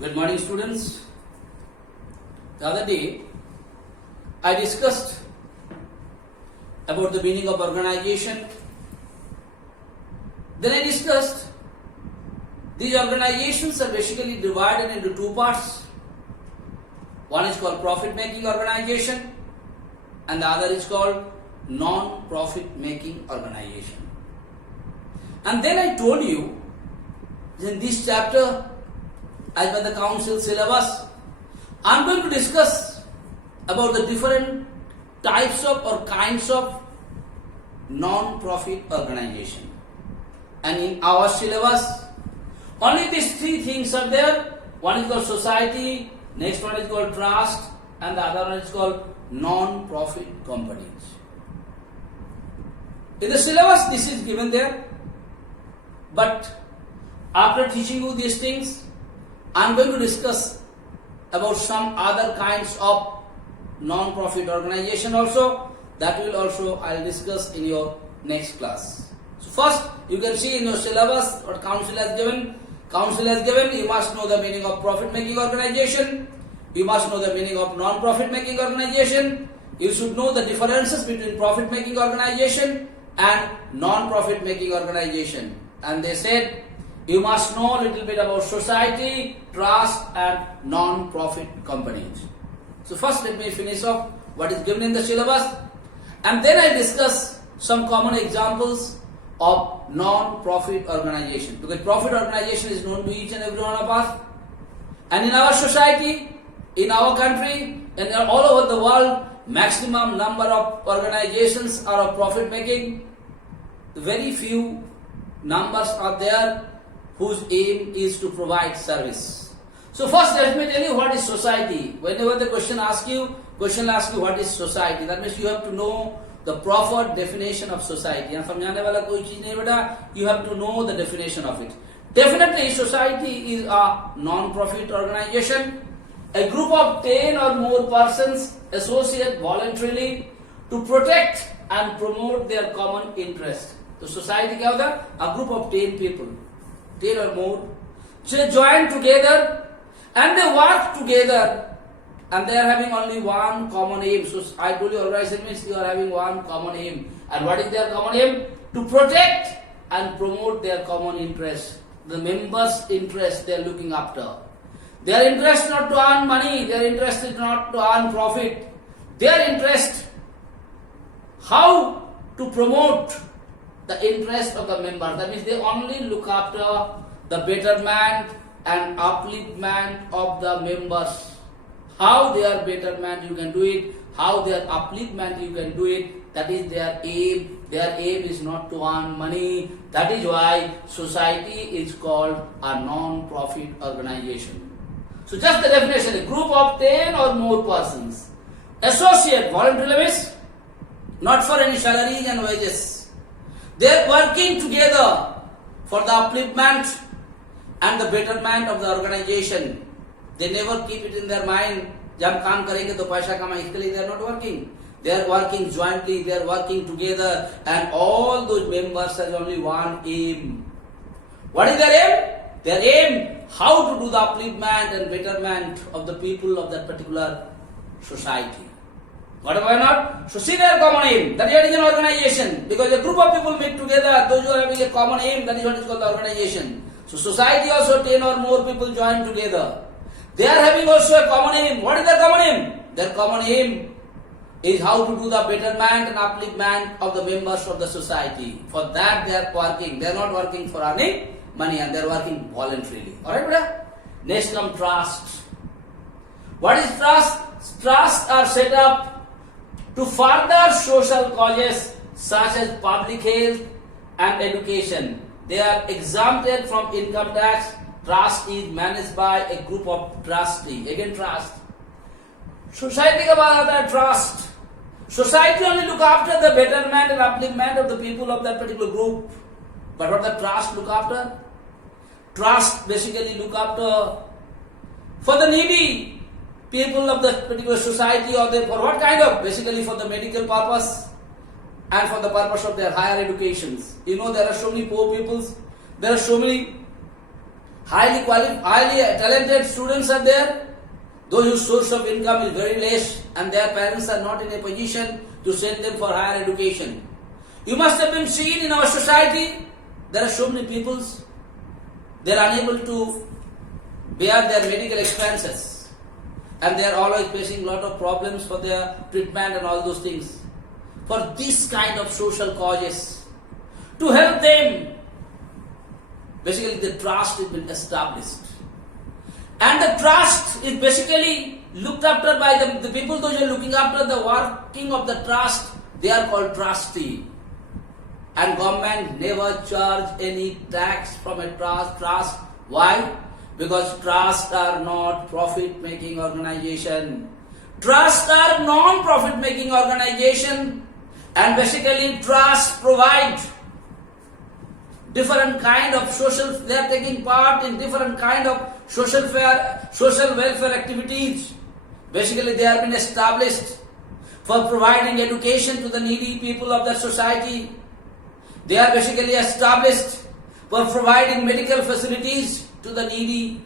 Good morning, students. The other day, I discussed about the meaning of organization. Then I discussed these organizations are basically divided into two parts. One is called profit-making organization and the other is called non-profit making organization. And then I told you in this chapter, as per the council syllabus, I am going to discuss about the different types of or kinds of non-profit organization. And in our syllabus, only these three things are there. One is called society, next one is called trust, and the other one is called non-profit companies. In the syllabus, this is given there. But after teaching you these things, I am going to discuss about some other kinds of non-profit organization also. That will also I will discuss in your next class. So first, you can see in your syllabus what council has given. Council has given, you must know the meaning of profit-making organization. You must know the meaning of non-profit making organization. You should know the differences between profit-making organization and non-profit making organization. And they said, you must know a little bit about society, trust and non-profit companies. So first let me finish off what is given in the syllabus and then I discuss some common examples of non-profit organization. Because profit organization is known to each and every one of us. And in our society, in our country, and all over the world, maximum number of organizations are of profit making. Very few numbers are there whose aim is to provide service. So first let me tell you what is society. Whenever the question asks you what is society, that means you have to know the proper definition of society. And समझाने वाला कोई चीज नहीं बेटा, you have to know the definition of it. Definitely society is a non-profit organization. A group of 10 or more persons associate voluntarily to protect and promote their common interest. So society क्या होता है? A group of 10 people, 10 or more. So they join together and they work together and they are having only one common aim. So I told you organization means you are having one common aim. And what is their common aim? To protect and promote their common interest. The members' interest they are looking after. Their interest not to earn money, their interest is not to earn profit. Their interest, how to promote the interest of the members. That means they only look after the betterment and upliftment of the members. How their betterment you can do it, how their upliftment you can do it, that is their aim. Their aim is not to earn money. That is why society is called a non-profit organization. So just the definition, a group of 10 or more persons associate voluntarily means not for any salaries and wages. They are working together for the upliftment and the betterment of the organization. They never keep it in their mind, जब हम काम करेंगे तो पैसा कमाएंगे, इसके लिए they are not working. They are working jointly, they are working together and all those members have only one aim. What is their aim? Their aim, how to do the upliftment and betterment of the people of that particular society. What about not? So see their common aim, that is an organization. Because a group of people meet together, those who are having a common aim, that is what is called the organization. So society also 10 or more people join together. They are having also a common aim. What is their common aim? Their common aim is how to do the betterment and upliftment of the members of the society. For that they are working. They are not working for earning money and they are working voluntarily. Alright, brother? Next comes trust. What is trust? Trusts are set up to further social causes such as public health and education. They are exempted from income tax. Trust is managed by a group of trustees. Again trust. Society का बात आता है trust. Society only look after the betterment and upliftment of the people of that particular group. But what the trust look after? Trust basically look after for the needy people of that particular society or for what kind of? Basically for the medical purpose and for the purpose of their higher educations. You know there are so many poor peoples, there are so many highly qualified, highly talented students are there, those whose source of income is very less and their parents are not in a position to send them for higher education. You must have been seen in our society, there are so many peoples, they are unable to bear their medical expenses and they are always facing a lot of problems for their treatment and all those things. For this kind of social causes, to help them, basically the trust has been established. And the trust is basically looked after by the people, those who are looking after the working of the trust, they are called trustee. And government never charge any tax from a trust. Why? Because trusts are not profit-making organization. Trusts are non-profit making organization, and basically trusts provide different kind of social, they are taking part in different kind of social welfare activities. Basically they have been established for providing education to the needy people of that society. They are basically established for providing medical facilities to the needy.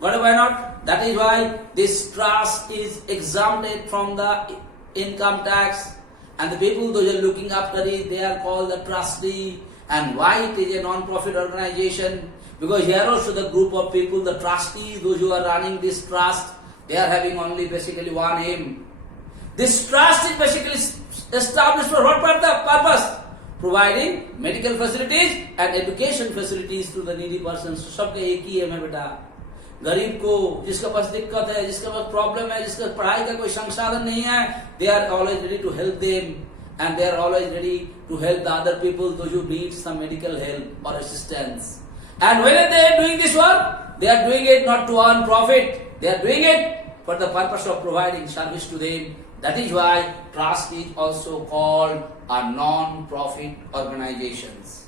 But why not? That is why this trust is exempted from the income tax, and the people those are looking after it, they are called the trustee. And why it is a non-profit organization? Because here also the group of people, the trustees, those who are running this trust, they are having only basically one aim. This trust is basically established for what purpose? Providing medical facilities and education facilities to the needy persons. सबका एक ही है बेटा, गरीब को, जिसका पास दिक्कत है, जिसका पास प्रॉब्लम है, जिसका पढ़ाई का कोई संसाधन नहीं है, they are always ready to help them, and they are always ready to help the other people, those who need some medical help or assistance. And when they are doing this work, they are doing it not to earn profit, they are doing it for the purpose of providing service to them. That is why trust is also called a non-profit organizations.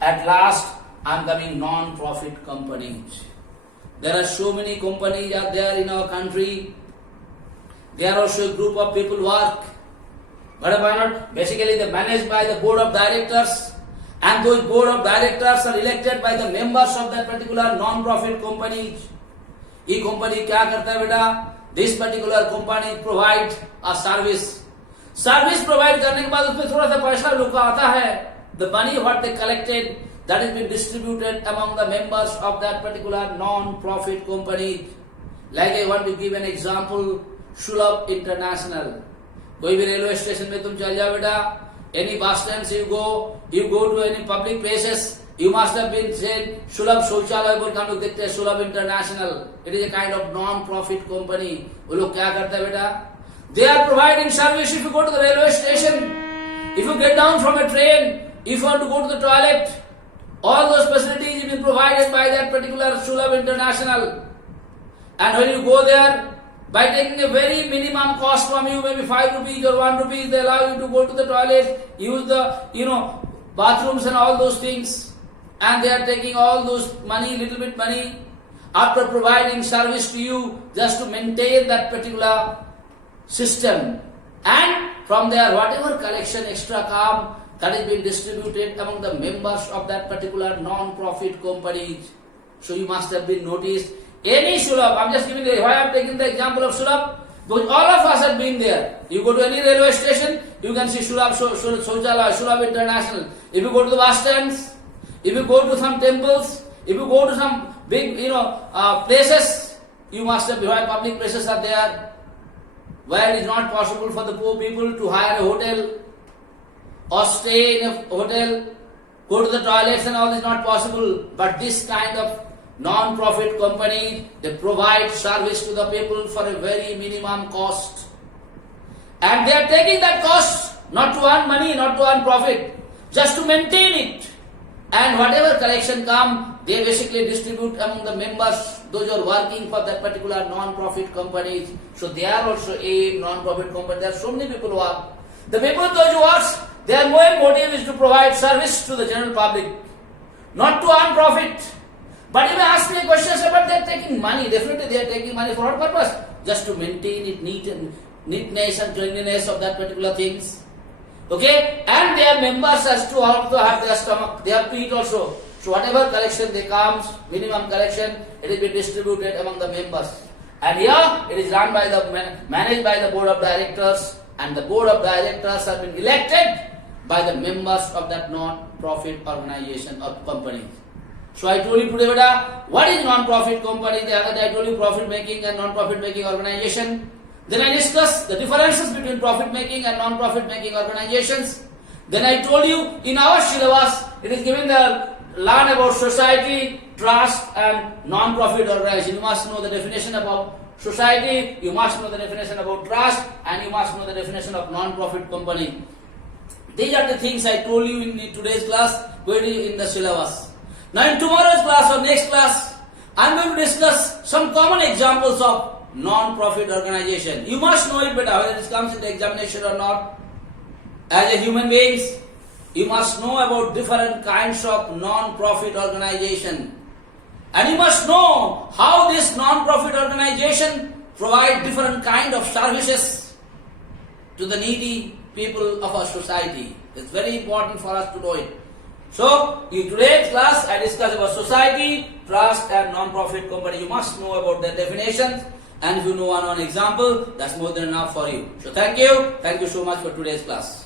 At last, I am coming non-profit companies. There are so many companies out there in our country. They are also a group of people work. But why not? Basically, they are managed by the board of directors, and those board of directors are elected by the members of that particular non-profit companies. ये company क्या करता है बेटा? This particular company provide a service. Service provide करने के बाद उसमें थोड़ा सा पैसा लुका आता है. The money what they collected, that is being distributed among the members of that particular non-profit company. Like I want to give an example, Shulab International. कोई भी रेलवे स्टेशन में तुम चल जाओ बेटा, any bus stand you go to any public places, you must have been said Shulab शौचालय बोल हम लोग देखते हैं Shulab International. It is a kind of non-profit company. वो लोग क्या करते हैं बेटा? They are providing service. If you go to the railway station, if you get down from a train, if you want to go to the toilet, all those facilities have been provided by that particular Shulab International. And when you go there, by taking a very minimum cost from you, maybe 5 rupees or 1 rupee, they allow you to go to the toilet, use the bathrooms and all those things, and they are taking all those money, little bit money, after providing service to you, just to maintain that particular system. And from there, whatever collection extra come, that is being distributed among the members of that particular non-profit companies. So you must have been noticed. Any Shulab, I'm just giving why I'm taking the example of Shulab, because all of us have been there. You go to any railway station, you can see Shulab Shauchalaya, Shulab International. If you go to the bus stands, if you go to some temples, if you go to some big, places, you must have, why public places are there, where it is not possible for the poor people to hire a hotel or stay in a hotel, go to the toilets and all is not possible. But this kind of non-profit company, they provide service to the people for a very minimum cost. And they are taking that cost not to earn money, not to earn profit, just to maintain it. And whatever collection come, they basically distribute among the members, those who are working for that particular non-profit companies. So they are also a non-profit company. There are so many people who work. The people those who work, their main motive is to provide service to the general public, not to earn profit. But if you ask me questions about they are taking money, definitely they are taking money for what purpose? Just to maintain it neatness and cleanliness of that particular things. Okay? And their members has to also have their stomach, they have to eat also. So whatever collection they comes, minimum collection, it is being distributed among the members. And here it is run by managed by the board of directors, and the board of directors have been elected by the members of that non-profit organization or company. So I told you today, beta, what is non-profit company? The other day I told you profit making and non-profit making organization. Then I discussed the differences between profit making and non-profit making organizations. Then I told you in our syllabus it is given the learn about society, trust and non-profit organization. You must know the definition about society, you must know the definition about trust, and you must know the definition of non-profit company. These are the things I told you in today's class, going in the syllabus. Now in tomorrow's class or next class, I am going to discuss some common examples of non-profit organization. You must know it better whether it comes in the examination or not. As a human beings, you must know about different kinds of non-profit organization. And you must know how this non-profit organization provide different kind of services to the needy people of our society. It's very important for us to know it. So, in today's class, I discussed about society, trust and non-profit company. You must know about their definitions, and if you know one example, that's more than enough for you. So, thank you so much for today's class.